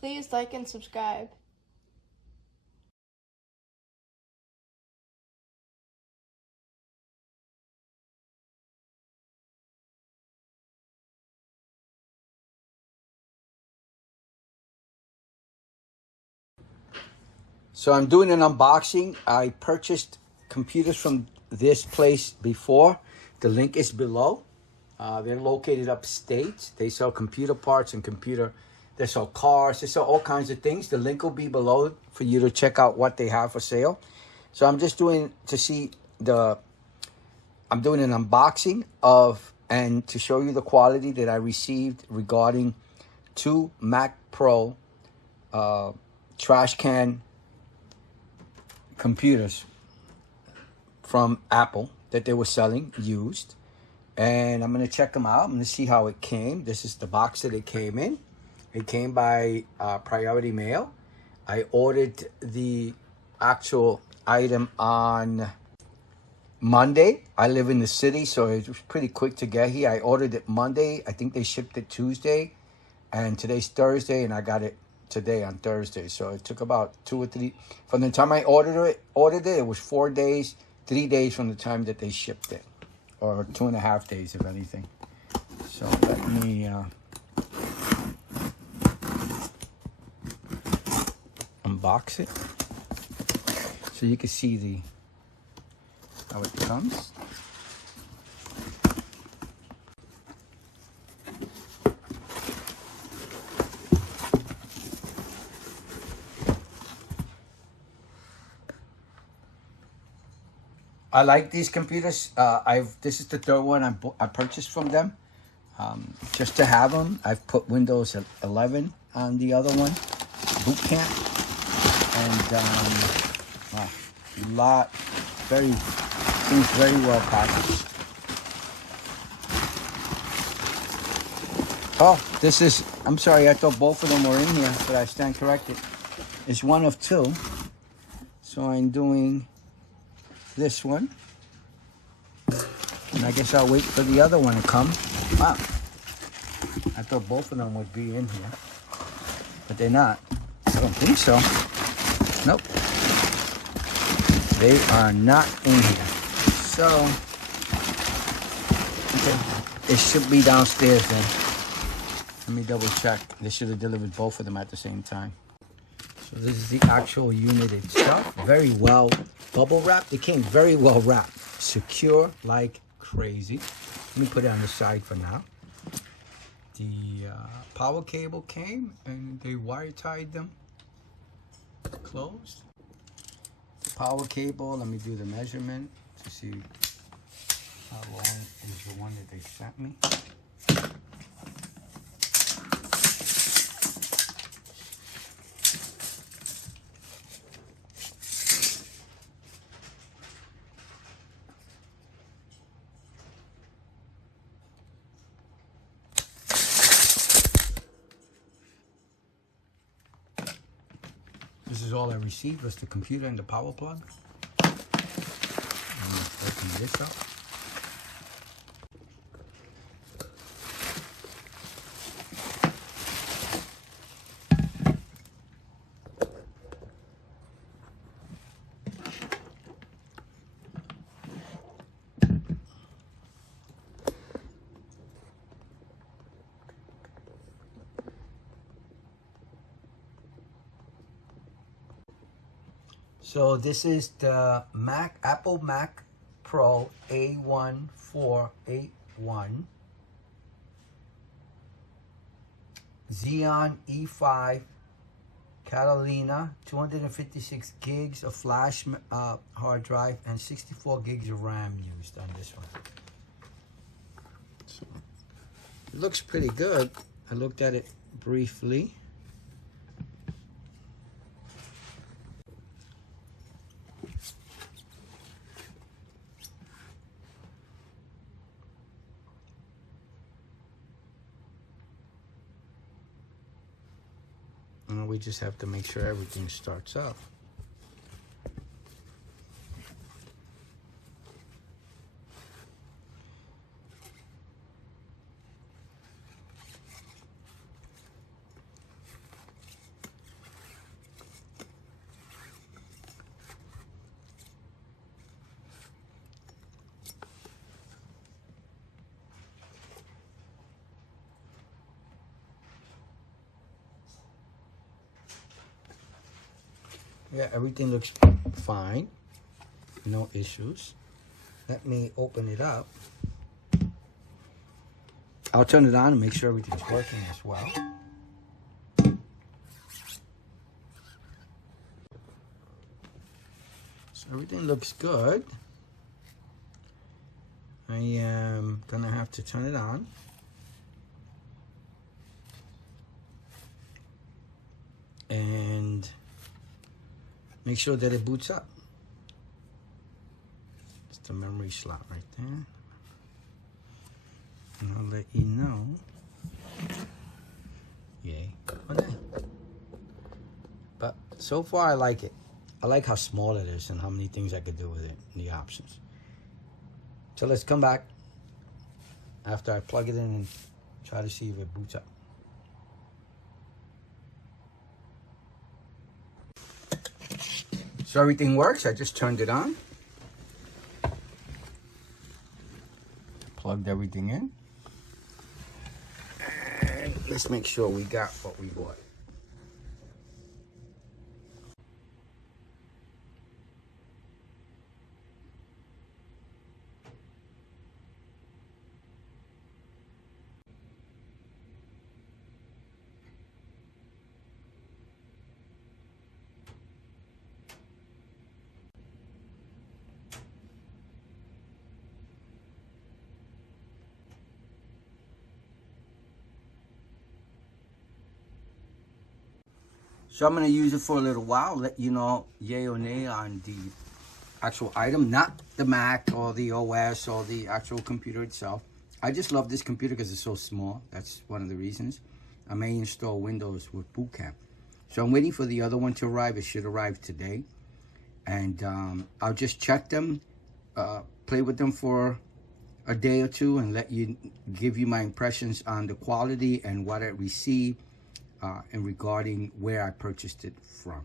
Please like and subscribe. So I'm doing an unboxing. I purchased computers from this place before. The link is below. They're located upstate. They sell computer parts and they sell cars. They sell all kinds of things. The link will be below for you to check out what they have for sale. So I'm just doing I'm doing an unboxing and to show you the quality that I received regarding two Mac Pro trash can computers from Apple that they were selling used, and I'm gonna check them out. I'm gonna see how it came. This is the box that it came in. It came by priority mail. I ordered the actual item on Monday. I live in the city, so it was pretty quick to get here. I ordered it Monday. I think they shipped it Tuesday, and today's Thursday, and I got it today on Thursday. So it took about 2 or 3 from the time I ordered it. It was 4 days, 3 days from the time that they shipped it, or 2.5 days if anything. So let me unbox it so you can see how it comes. I like these computers. This is the third one I purchased from them. Just to have them. I've put Windows 11 on the other one, boot camp, and seems very well packaged. Oh, I'm sorry, I thought both of them were in here, but I stand corrected. It's one of two. So I'm doing this one, and I guess I'll wait for the other one to come. Wow, I thought both of them would be in here, but they're not. I don't think so. Nope, they are not in here. So okay, it should be downstairs then. Let me double check. They should have delivered both of them at the same time. So this is the actual unit itself. Very well bubble wrapped. It came very well wrapped. Secure like crazy. Let me put it on the side for now. The power cable came and they wire tied them closed. The power cable, let me do the measurement to see how long is the one that they sent me. This is all I received, was the computer and the power plug. I'm going to open this up. So this is the Apple Mac Pro A1481 Xeon E5 Catalina, 256 gigs of flash hard drive and 64 gigs of RAM used on this one. So it looks pretty good. I looked at it briefly. And we just have to make sure everything starts up. Yeah, everything looks fine. No issues. Let me open it up. I'll turn it on and make sure everything's working as well. So everything looks good. I am gonna have to turn it on. And make sure that it boots up. It's the memory slot right there. And I'll let you know. Yay. Okay. But so far I like it. I like how small it is and how many things I could do with it and the options. So let's come back after I plug it in and try to see if it boots up. So everything works. I just turned it on. Plugged everything in. And let's make sure we got what we bought. So I'm going to use it for a little while, let you know yay or nay on the actual item, not the Mac or the OS or the actual computer itself. I just love this computer because it's so small. That's one of the reasons. I may install Windows with Boot Camp. So I'm waiting for the other one to arrive. It should arrive today. And I'll just check them, play with them for a day or two and give you my impressions on the quality and what I received. And regarding where I purchased it from.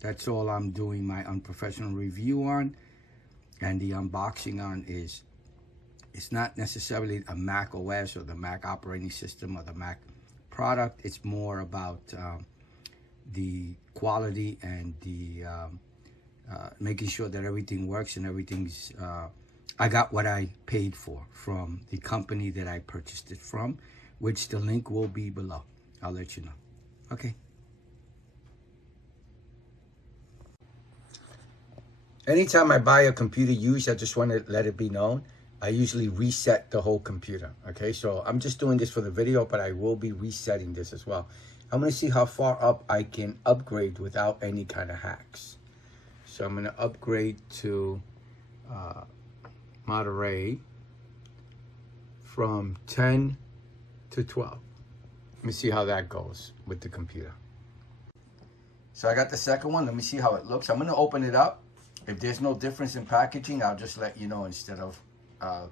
That's all I'm doing my unprofessional review on. And the unboxing on is, it's not necessarily a Mac OS or the Mac operating system or the Mac product. It's more about the quality and the making sure that everything works and everything's, I got what I paid for from the company that I purchased it from, which the link will be below. I'll let you know. Okay. Anytime I buy a computer used, I just want to let it be known, I usually reset the whole computer. Okay, so I'm just doing this for the video, but I will be resetting this as well. I'm going to see how far up I can upgrade without any kind of hacks. So I'm going to upgrade to Monterey from 10 to 12. Let me see how that goes with the computer. So I got the second one. Let me see how it looks. I'm going to open it up. If there's no difference in packaging, I'll just let you know instead of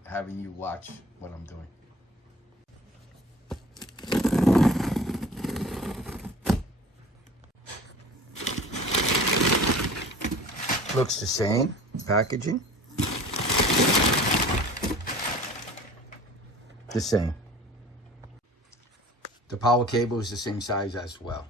having you watch what I'm doing. Looks the same packaging. The same. The power cable is the same size as well.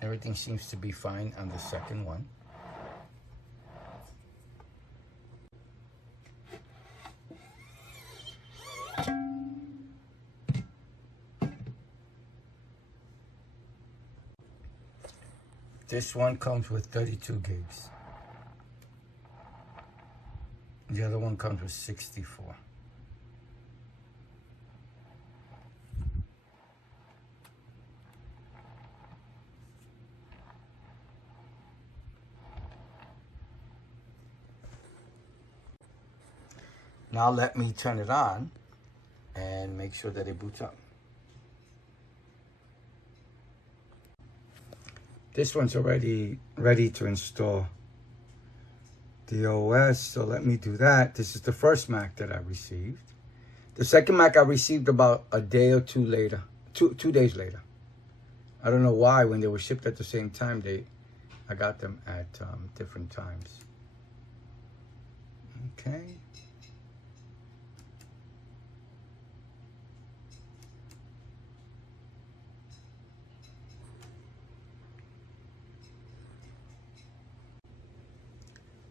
Everything seems to be fine on the second one. This one comes with 32 gigs. The other one comes with 64. Now let me turn it on and make sure that it boots up. This one's already ready to install the OS, so let me do that. This is the first Mac that I received. The second Mac I received about a day or two later, two days later. I don't know why, when they were shipped at the same time, I got them at different times. Okay.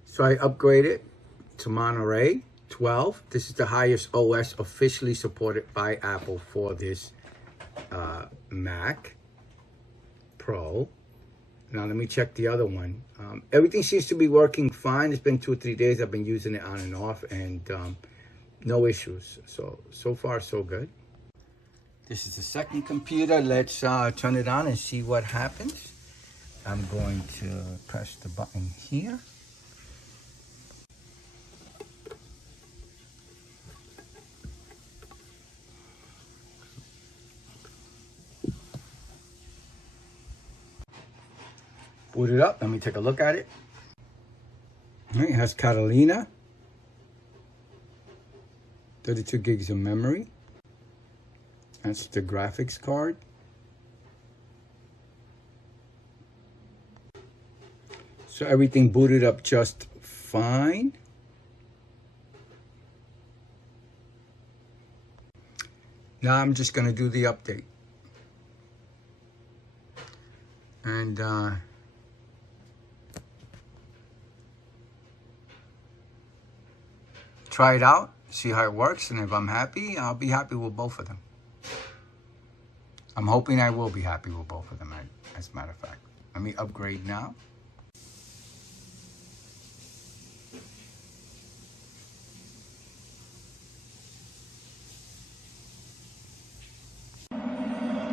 So I upgraded to Monterey 12. This is the highest OS officially supported by Apple for this Mac Pro. Now let me check the other one. Everything seems to be working fine. It's been 2 or 3 days. I've been using it on and off, and no issues. So far, so good. This is the second computer. Let's turn it on and see what happens. I'm going to press the button here. Boot it up. Let me take a look at it. All right, it has Catalina. 32 gigs of memory. That's the graphics card. So everything booted up just fine. Now I'm just going to do the update. And try it out, see how it works, and if I'm happy, I'll be happy with both of them. I'm hoping I will be happy with both of them, as a matter of fact. Let me upgrade now.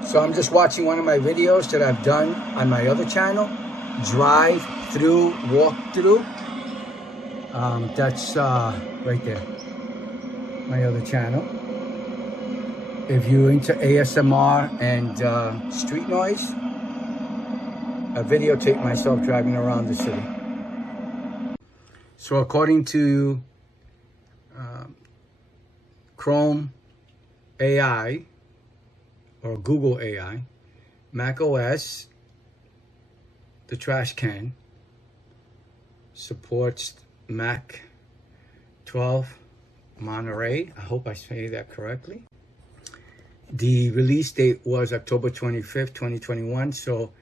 So I'm just watching one of my videos that I've done on my other channel, drive-through walkthrough. That's right there, my other channel. If you're into ASMR and street noise, I videotape myself driving around the city. So according to Chrome AI, or Google AI, Mac OS, the trash can, supports Mac 12 Monterey. I hope I say that correctly. The release date was October 25th, 2021, so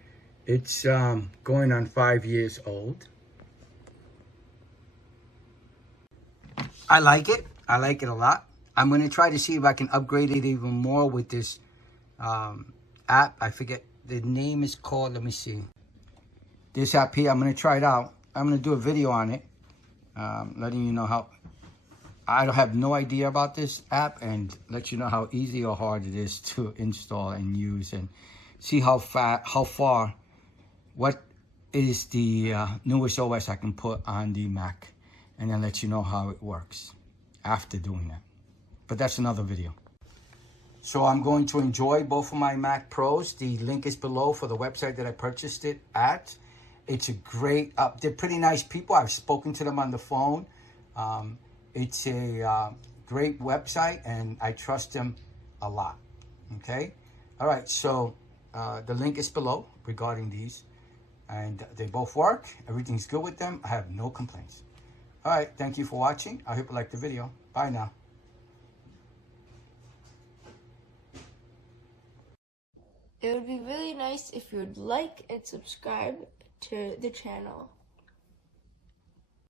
it's going on 5 years old. I like it. I like it a lot. I'm going to try to see if I can upgrade it even more with this app. I forget the name is called. Let me see. This app here, I'm going to try it out. I'm going to do a video on it, letting you know how. I have no idea about this app, and let you know how easy or hard it is to install and use, and see how far, what is the newest OS I can put on the Mac, and then let you know how it works after doing that. But that's another video. So I'm going to enjoy both of my Mac Pros. The link is below for the website that I purchased it at. It's a great, they're pretty nice people. I've spoken to them on the phone. It's a great website, and I trust them a lot. Okay? All right, so the link is below regarding these. And they both work. Everything's good with them. I have no complaints. All right, thank you for watching. I hope you liked the video. Bye now. It would be really nice if you would like and subscribe to the channel.